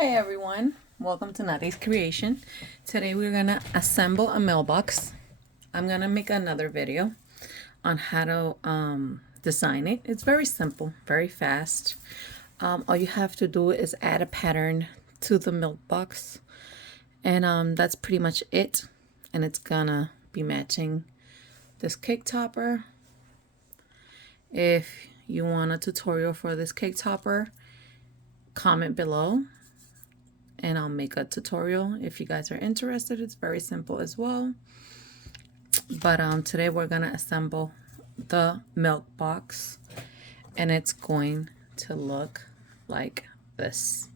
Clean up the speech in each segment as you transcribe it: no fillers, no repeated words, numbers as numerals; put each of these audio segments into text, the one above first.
Hi everyone, welcome to Nadi's Creation. Today we're gonna assemble a mailbox. I'm gonna make another video on how to design it. It's very simple, very fast. All you have to do is add a pattern to the mailbox, and that's pretty much it. And it's gonna be matching this cake topper. If you want a tutorial for this cake topper, comment below and I'll make a tutorial if you guys are interested. It's very simple as well. But today we're gonna assemble the milk box, and it's going to look like this.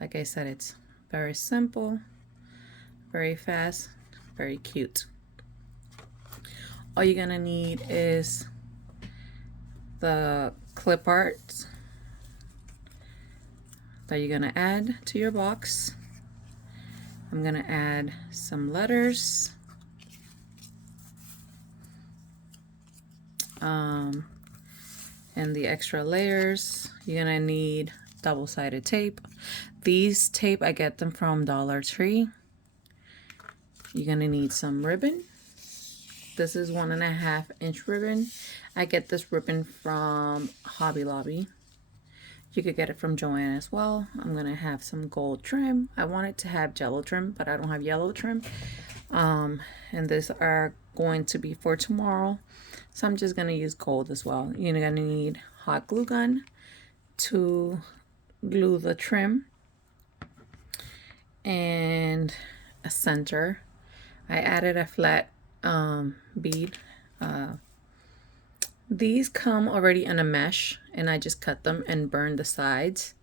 Like I said, it's very simple, very fast, very cute. All you're gonna need is the clip art that you're gonna add to your box. I'm gonna add some letters, and the extra layers. You're gonna need double-sided tape. These tape, I get them from Dollar Tree. You're gonna need some ribbon. This is 1.5 inch ribbon. I get this ribbon from Hobby Lobby. You could get it from Joann as well. I'm gonna have some gold trim. I wanted to have jello trim, but I don't have yellow trim. And these are going to be for tomorrow, so I'm just gonna use gold as well. You're gonna need hot glue gun to glue the trim, and a center. I added a flat bead. These come already in a mesh, and I just cut them and burned the sides.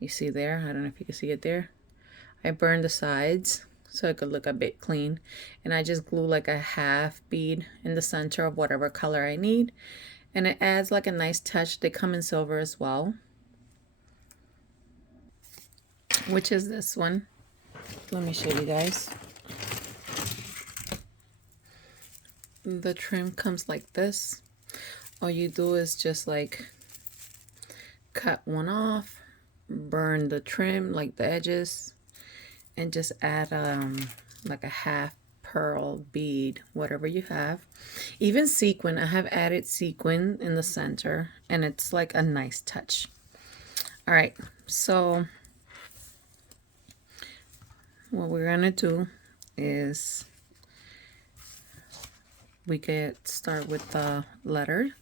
You see there? I don't know if you can see it there. I burned the sides so it could look a bit clean, and I just glue like a half bead in the center of whatever color I need, and it adds like a nice touch. They come in silver as well, which is this one. Let me show you guys. The trim comes like this. All you do is just like cut one off, burn the trim, like the edges, and just add like a half pearl bead, whatever you have. Even sequin, I have added sequin in the center, and it's like a nice touch. All right, so what we're gonna do is we could start with the letter.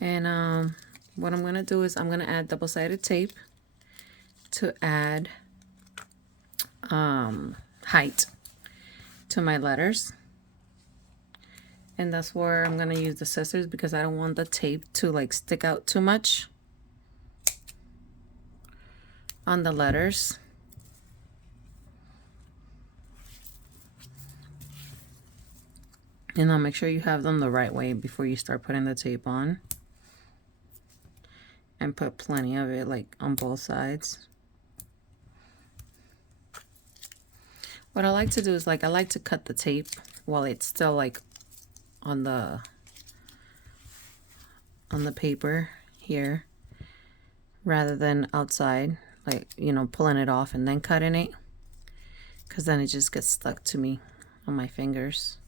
And what I'm gonna do is I'm gonna add double-sided tape to add height to my letters. And that's where I'm gonna use the scissors, because I don't want the tape to like stick out too much on the letters. And I'll make sure you have them the right way before you start putting the tape on. And put plenty of it, like on both sides. What I like to do is like I like to cut the tape while it's still like on the paper here, rather than outside, like, you know, pulling it off and then cutting it, because then it just gets stuck to me on my fingers.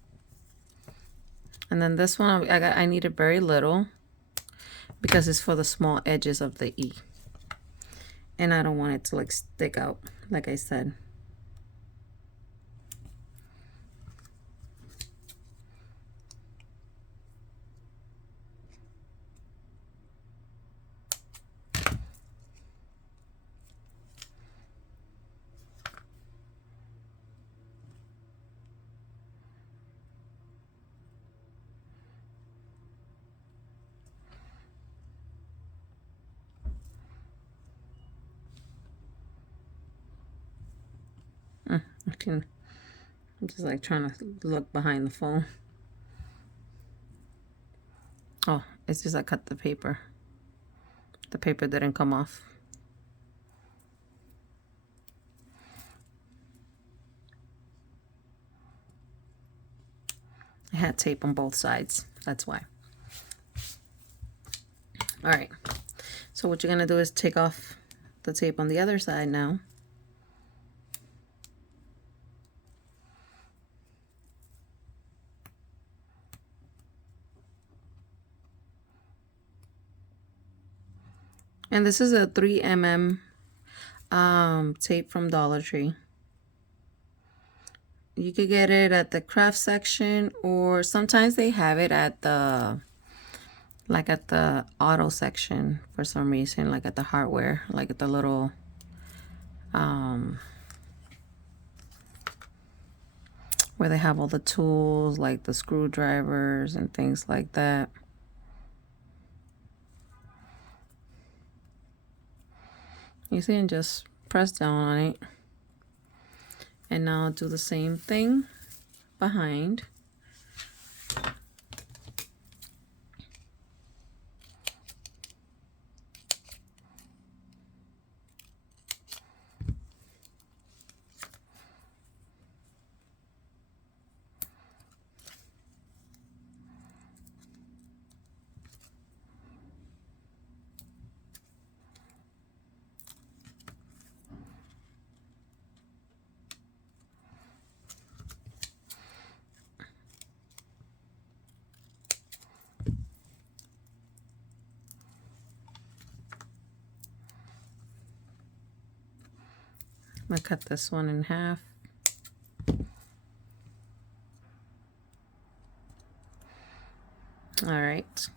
And then this one I needed very little, because it's for the small edges of the E, and I don't want it to like stick out, like I said. I'm just like trying to look behind the phone. Oh, it's just I cut the paper. The paper didn't come off. I had tape on both sides, that's why. All right, So what you're gonna do is take off the tape on the other side now. And this is a 3mm tape from Dollar Tree. You could get it at the craft section, or sometimes they have it at the, like at the auto section for some reason, like at the hardware, like at the little where they have all the tools, like the screwdrivers and things like that. You see, and just press down on it. And now I'll do the same thing behind. I'm gonna cut this one in half. All right.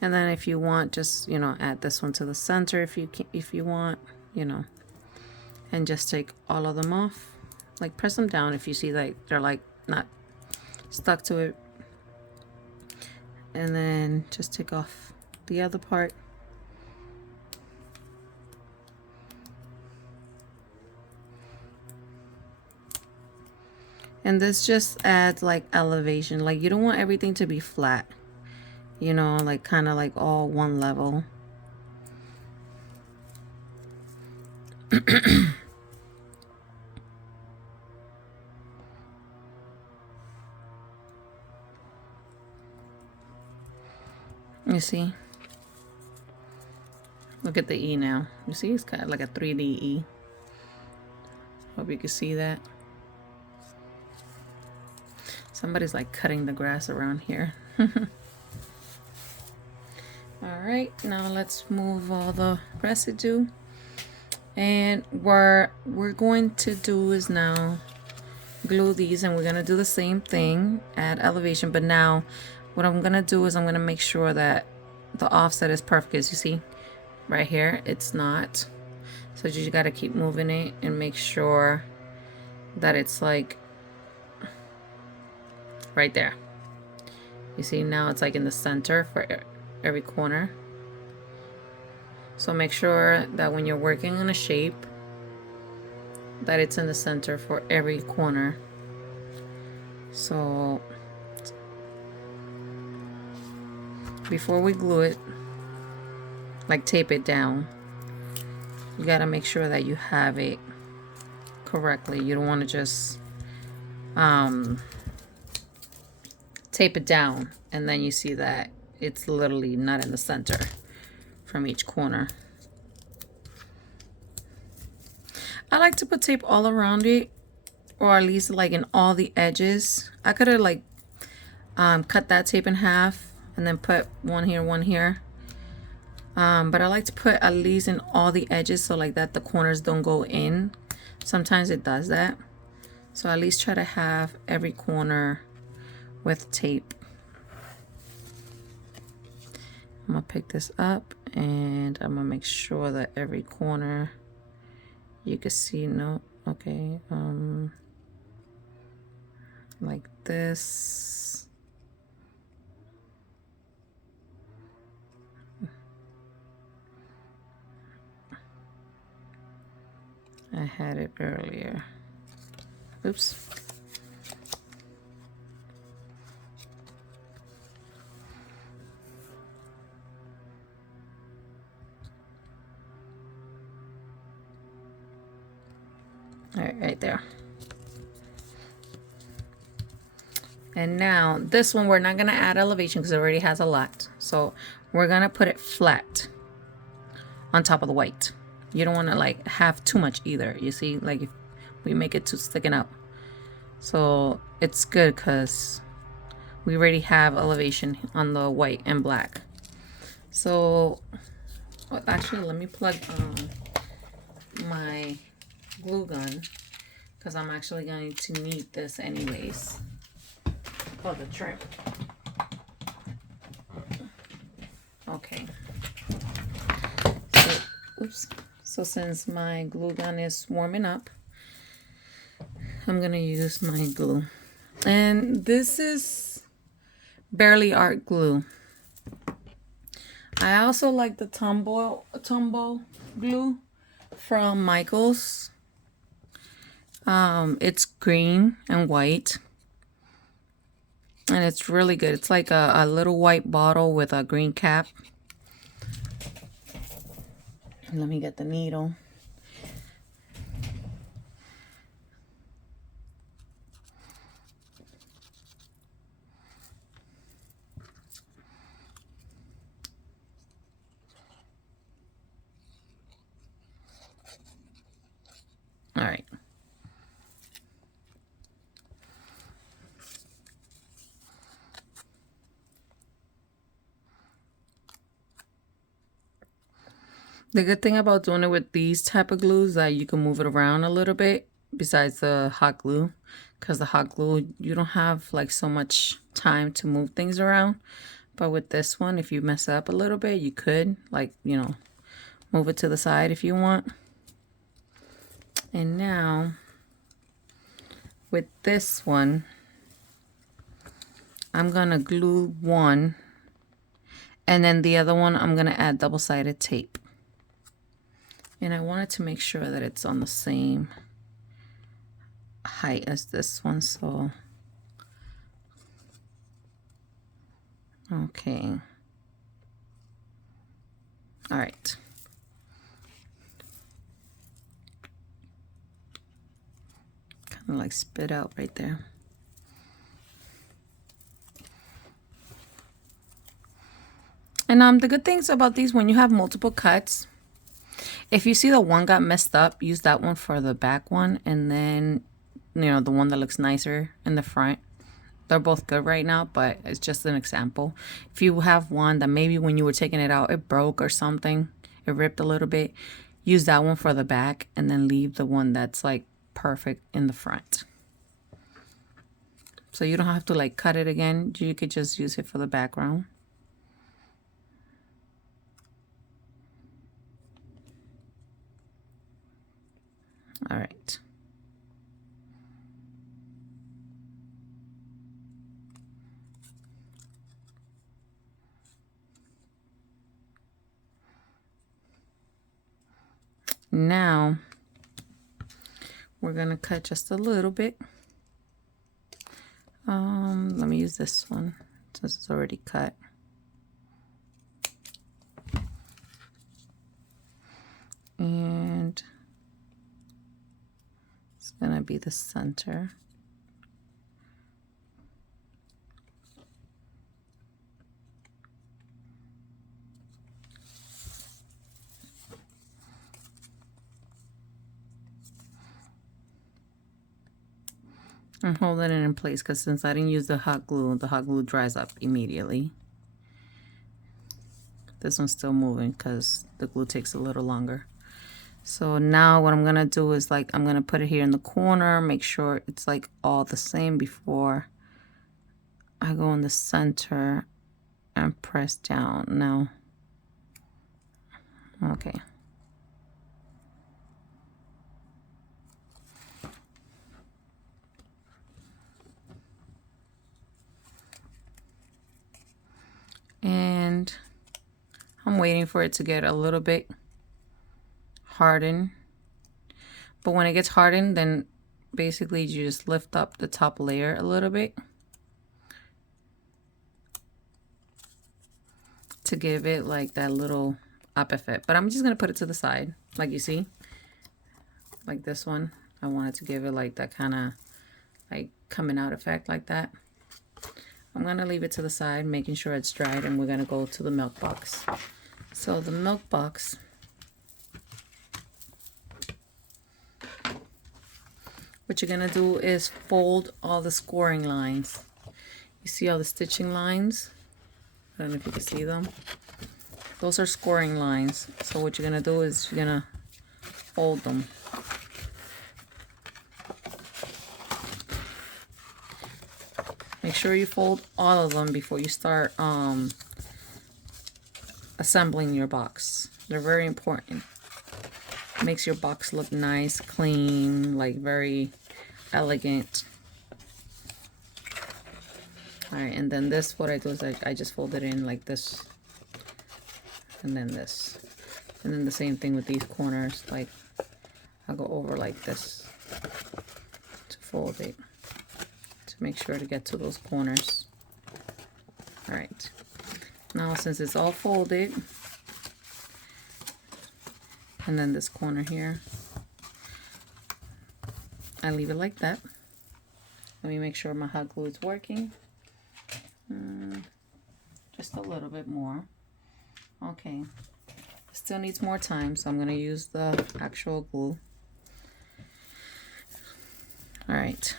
And then if you want, just, you know, add this one to the center if you want, you know, and just take all of them off. Like press them down if you see like they're like not stuck to it. And then just take off the other part. And this just adds like elevation. Like you don't want everything to be flat, you know, like kind of like all one level. You see? Look at the E now. You see, it's kind of like a 3D E. Hope you can see that. Somebody's like cutting the grass around here. All right, now let's move all the residue. And what we're going to do is now glue these, and we're gonna do the same thing, add elevation, but now what I'm gonna do is I'm gonna make sure that the offset is perfect. As you see right here, it's not. So you gotta keep moving it and make sure that it's like right there. You see, now it's like in the center for every corner. So make sure that when you're working on a shape, that it's in the center for every corner. So before we glue it, like tape it down, you gotta make sure that you have it correctly. You don't want to just tape it down and then you see that it's literally not in the center from each corner. I like to put tape all around it, or at least like in all the edges. I could have like cut that tape in half and then put one here, but I like to put at least in all the edges, so like that the corners don't go in. Sometimes it does that, so at least try to have every corner with tape. I'm gonna pick this up and I'm gonna make sure that every corner you can see. No, okay, like this. I had it earlier. Oops. All right, right there. And now this one, we're not gonna add elevation because it already has a lot. So we're gonna put it flat on top of the white. You don't wanna like have too much either. You see, like if we make it too sticking up. So it's good because we already have elevation on the white and black. So actually, let me plug my glue gun because I'm actually going to need this anyways for the trim. Okay. So, oops. So since my glue gun is warming up, I'm gonna use my glue. And this is Barely Art glue. I also like the Tombow glue from Michaels. It's green and white. And it's really good. It's like a little white bottle with a green cap. Let me get the needle. All right. The good thing about doing it with these type of glues is that you can move it around a little bit besides the hot glue, because the hot glue, you don't have like so much time to move things around. But with this one, if you mess up a little bit, you could like, you know, move it to the side if you want. And now with this one, I'm gonna glue one, and then the other one I'm gonna add double-sided tape. And I wanted to make sure that it's on the same height as this one, so okay. All right. Kind of like spit out right there. And the good things about these, when you have multiple cuts, if you see the one got messed up, use that one for the back one, and then, you know, the one that looks nicer in the front. They're both good right now, but it's just an example. If you have one that maybe when you were taking it out, it broke or something, it ripped a little bit, use that one for the back and then leave the one that's like perfect in the front. So you don't have to like cut it again. You could just use it for the background. All right. Now we're gonna cut just a little bit. Let me use this one since it's already cut. And it's gonna be the center. I'm holding it in place because since I didn't use the hot glue dries up immediately. This one's still moving because the glue takes a little longer. So now what I'm gonna do is like, I'm gonna put it here in the corner, make sure it's like all the same before I go in the center and press down. Now, okay. And I'm waiting for it to get a little bit hardened. But when it gets hardened, then basically you just lift up the top layer a little bit to give it like that little up effect. But I'm just gonna put it to the side, like you see, like this one. I wanted to give it like that kind of like coming out effect like that. I'm gonna leave it to the side, making sure it's dried, and we're gonna go to the milk box. So the milk box, what you're gonna do is fold all the scoring lines. You see all the stitching lines? I don't know if you can see them. Those are scoring lines. So what you're gonna do is you're gonna fold them. Make sure you fold all of them before you start assembling your box. They're very important. Makes your box look nice, clean, like very elegant. All right, and then this, what I do is I just fold it in like this, and then this, and then the same thing with these corners. Like I'll go over like this to fold it, to make sure to get to those corners. All right, now since it's all folded, and then this corner here, I leave it like that. Let me make sure my hot glue is working. Just a little bit more. Okay, still needs more time, so I'm going to use the actual glue. All right.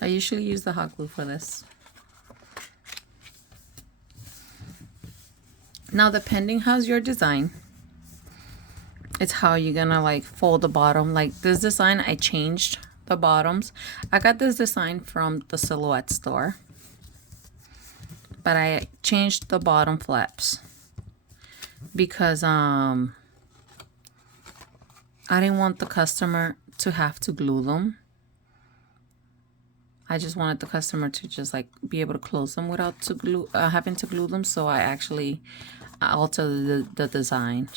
I usually use the hot glue for this. Now, depending how's your design, it's how you're gonna like fold the bottom. Like this design, I changed the bottoms. I got this design from the Silhouette store, but I changed the bottom flaps because I didn't want the customer to have to glue them. I just wanted the customer to just like be able to close them without having to glue them. So I actually altered the design,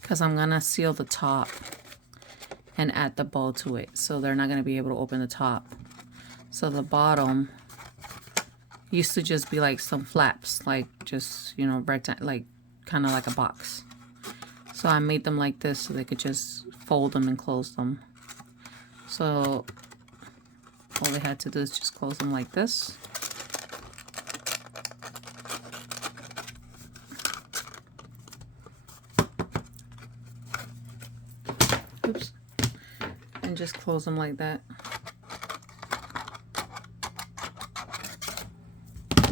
because I'm gonna seal the top and add the bow to it, so they're not gonna be able to open the top. So the bottom used to just be like some flaps, like just, you know, like kind of like a box. So I made them like this so they could just fold them and close them. So all they had to do is just close them like this. Oops. And just close them like that.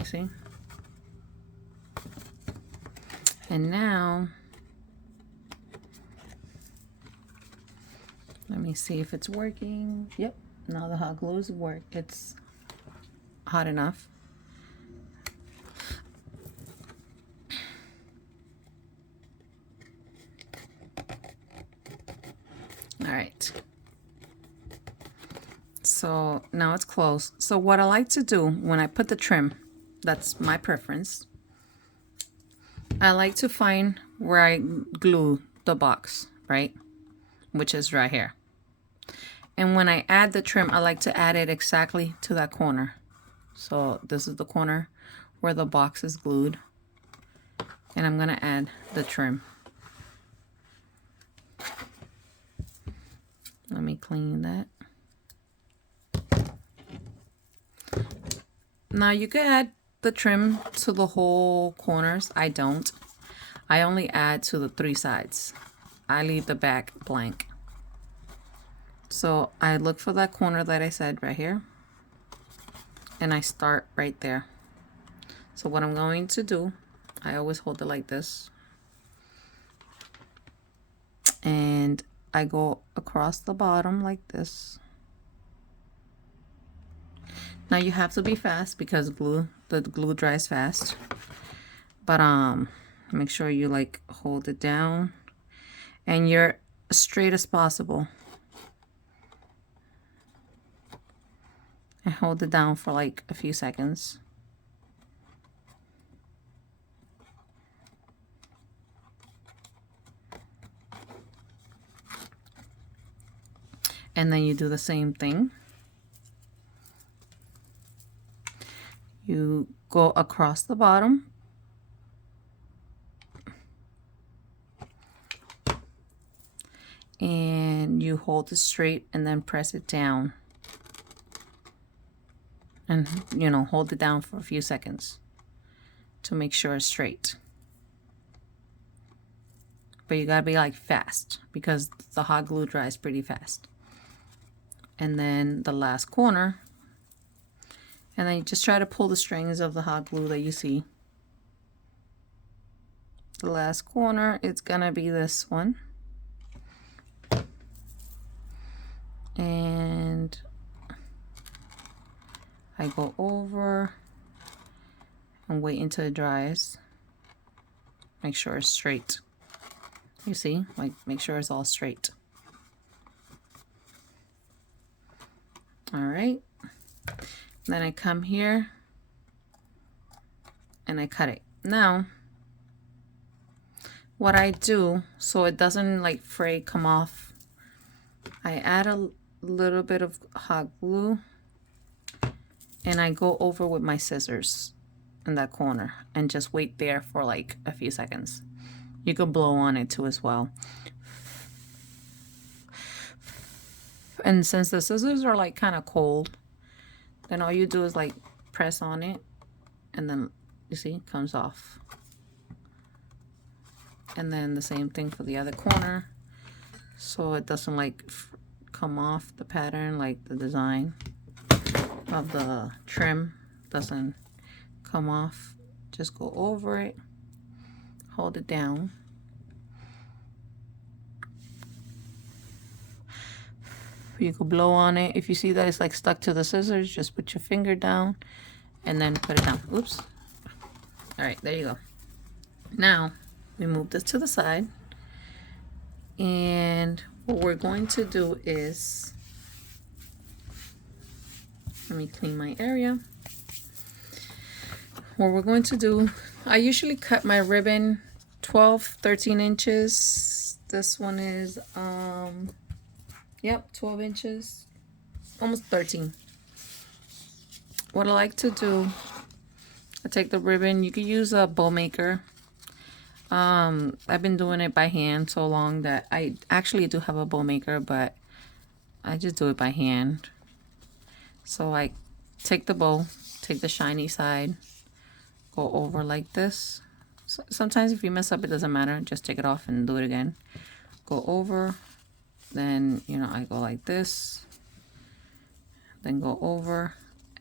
See? And now, let me see if it's working. Yep, now the hot glue is it's hot enough. All right. So now it's closed. So what I like to do when I put the trim, that's my preference, I like to find where I glue the box, right? Which is right here. And when I add the trim, I like to add it exactly to that corner. So this is the corner where the box is glued. And I'm gonna add the trim. Let me clean that. Now you can add the trim to the whole corners. I don't. I only add to the 3 sides. I leave the back blank. So I look for that corner that I said right here, and I start right there. So what I'm going to do, I always hold it like this, and I go across the bottom like this. Now you have to be fast because the glue dries fast, but make sure you like hold it down and you're as straight as possible. And hold it down for like a few seconds. And then you do the same thing. You go across the bottom. And you hold it straight and then press it down. And, you know, hold it down for a few seconds to make sure it's straight. But you gotta be like fast because the hot glue dries pretty fast. And then the last corner, and then you just try to pull the strings of the hot glue that you see. The last corner, it's gonna be this one. And I go over and wait until it dries. Make sure it's straight. You see, like make sure it's all straight. All right. Then I come here and I cut it. Now, what I do so it doesn't like fray come off, I add a little bit of hot glue and I go over with my scissors in that corner and just wait there for like a few seconds. You could blow on it too as well. And since the scissors are like kind of cold, then all you do is like press on it and then you see it comes off. And then the same thing for the other corner, so it doesn't like come off the pattern, like the design of the trim doesn't come off. Just go over it, hold it down, you could blow on it. If you see that it's like stuck to the scissors, just put your finger down and then put it down. Oops. All right, there you go. Now we move this to the side, and what we're going to do is, let me clean my area. What we're going to do, I usually cut my ribbon 13 inches. This one is yep, 12 inches, almost 13. What I like to do, I take the ribbon. You could use a bow maker. I've been doing it by hand so long that I actually do have a bow maker, but I just do it by hand. So I take the bow, take the shiny side, go over like this. So sometimes if you mess up, it doesn't matter. Just take it off and do it again. Go over, then, you know, I go like this, then go over,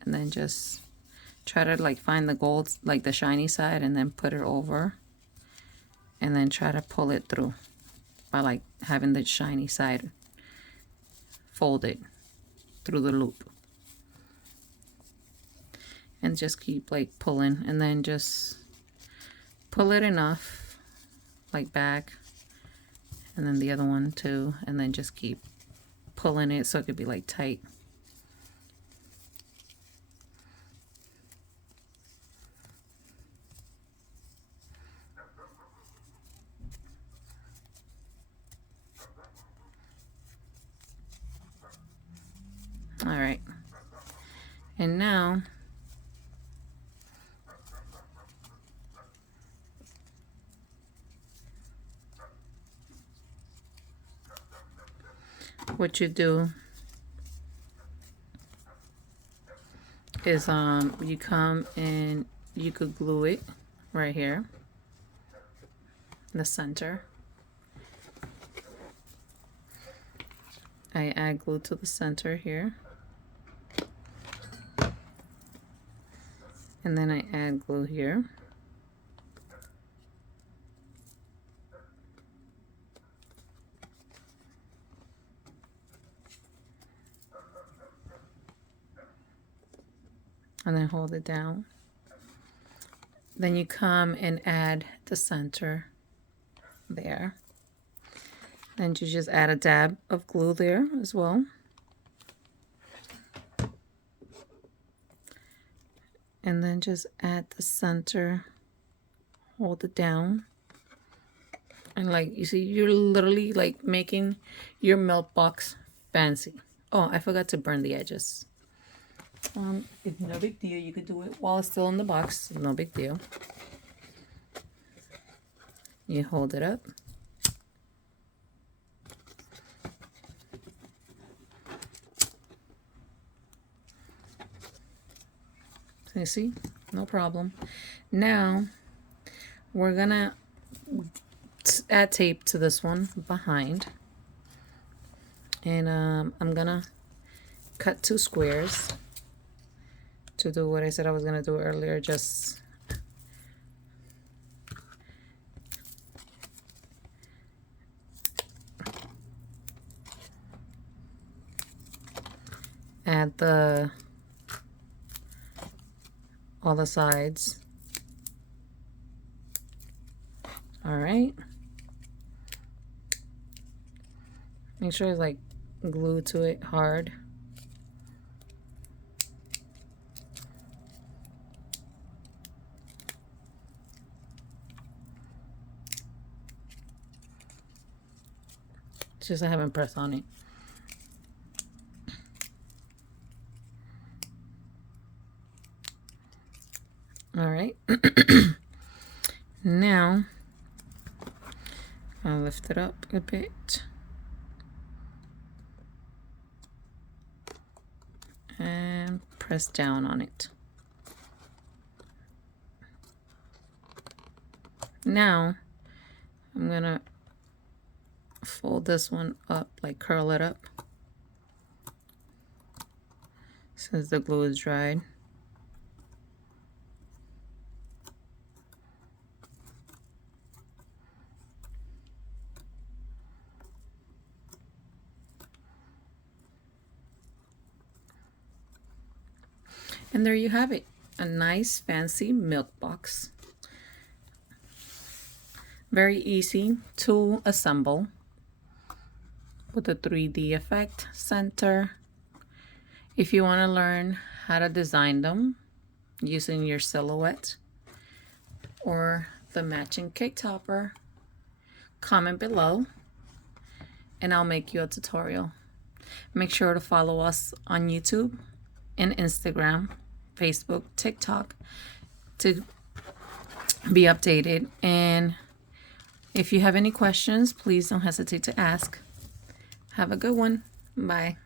and then just try to like find the gold, like the shiny side, and then put it over, and then try to pull it through by like having the shiny side folded through the loop. And just keep like pulling, and then just pull it enough, like back, and then the other one too, and then just keep pulling it so it could be like tight. All right, and now what you do is you come and you could glue it right here in the center. I add glue to the center here, and then I add glue here. And then hold it down. Then you come and add the center there. And you just add a dab of glue there as well. And then just add the center, hold it down. And like, you see, you're literally like making your melt box fancy. Oh, I forgot to burn the edges. It's no big deal. You could do it while it's still in the box. No big deal. You hold it up. So you see, no problem. Now we're gonna add tape to this one behind, and I'm gonna cut 2 squares to do what I said I was gonna do earlier. Just add all the sides. All right. Make sure it's like glued to it hard. It's just I haven't pressed on it. All right. Now I'll lift it up a bit and press down on it. Now I'm gonna fold this one up, like curl it up since the glue is dried. And there you have it, a nice fancy milk box. Very easy to assemble with a 3D effect center. If you want to learn how to design them using your silhouette or the matching cake topper, comment below and I'll make you a tutorial. Make sure to follow us on YouTube and Instagram, Facebook, TikTok to be updated. And if you have any questions, please don't hesitate to ask. Have a good one. Bye.